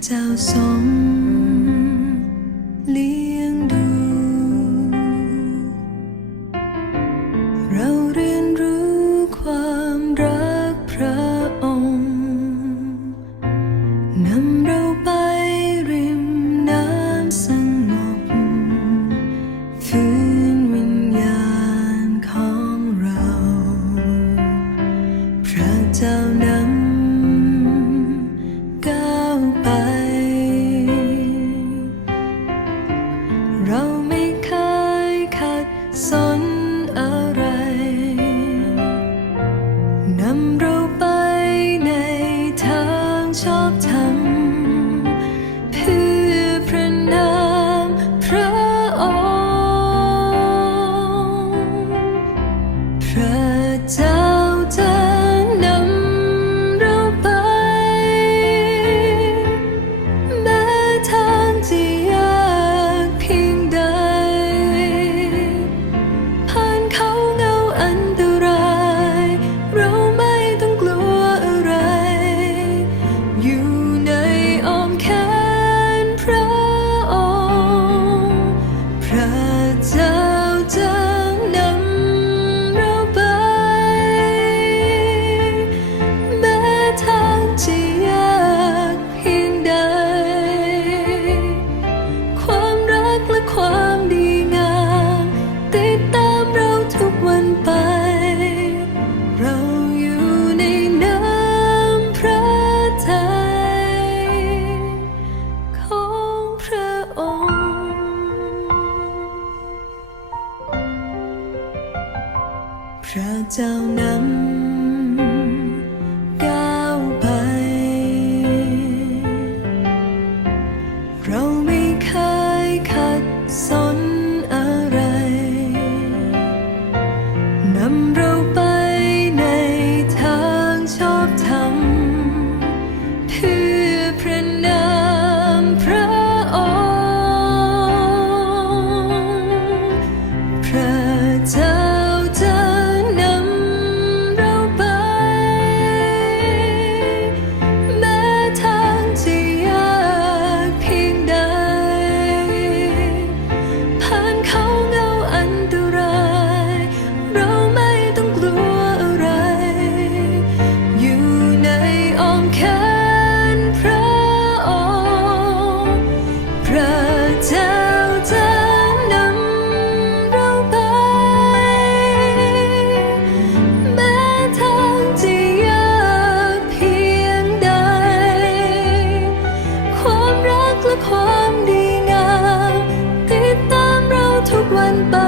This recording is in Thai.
就送。 สนอะไร นำเราไปในทางชอบใจ พระเจ้านำก้าวไป เราไม่เคยขัดสนอะไรนำเราไป ความดีงามติดตามเราทุกวันไป